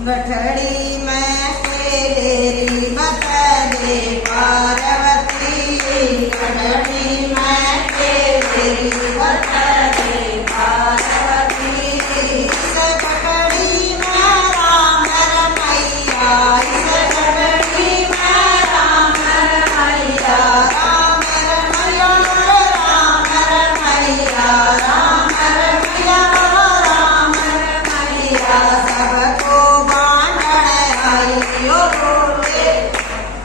गठड़ी में तेरी बतले पार्वती, गठड़ी में तेरी बतले पार्वती। इस गठड़ी में राम रमैया, इस गठड़ी में राम रमैया, राम रमैया, राम रमैया, राम रमैया, राम रमैया। सबको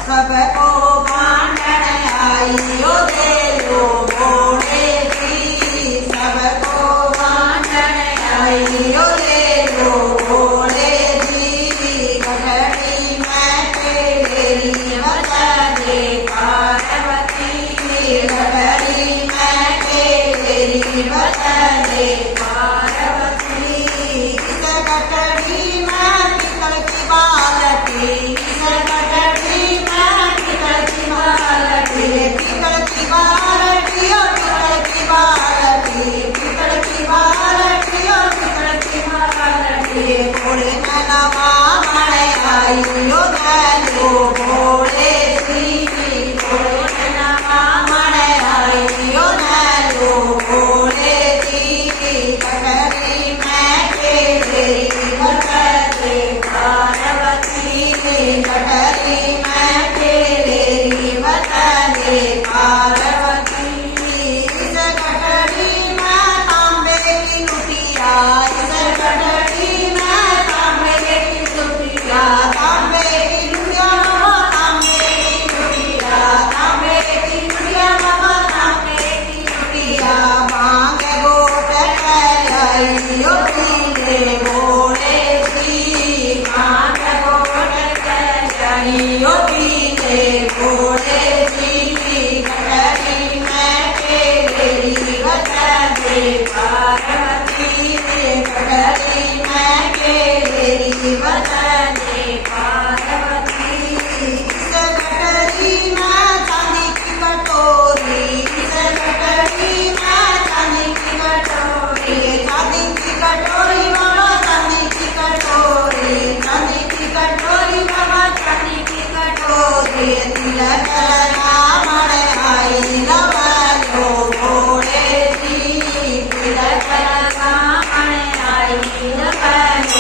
सबको बांधन आइयो देलो भोले जी, सबको बांधन आइयो देलो भोले जी। गठड़ी में तेरी बतले पार्वती, गठड़ी में तेरी बतले पार्वती। इस गठड़ी में पितल की बालटी, इस गठड़ी भोले नवा मणे आइयो दलो भोले जी, भोले नवा मणे आइयो दलो भोले जी। गठड़ी में तेरी बतले पार्वती, गठड़ी में तेरी बतले पार्वती। इस गठड़ी में तांबे की कुटिया, इस गठड़ी पार्वती, गठड़ी में तेरी बतले पार्वती। इस गठड़ी में चांदी की कटोरी, इस गठड़ी में चांदी की कटोरी, चांदी की कटोरी बाबा, चांदी की कटोरी, चांदी की कटोरी बाबा, चांदी की कटोरी। तिलक लगा मणे आई लवलो भोले जी, तिलक लगा मणे आई लवलो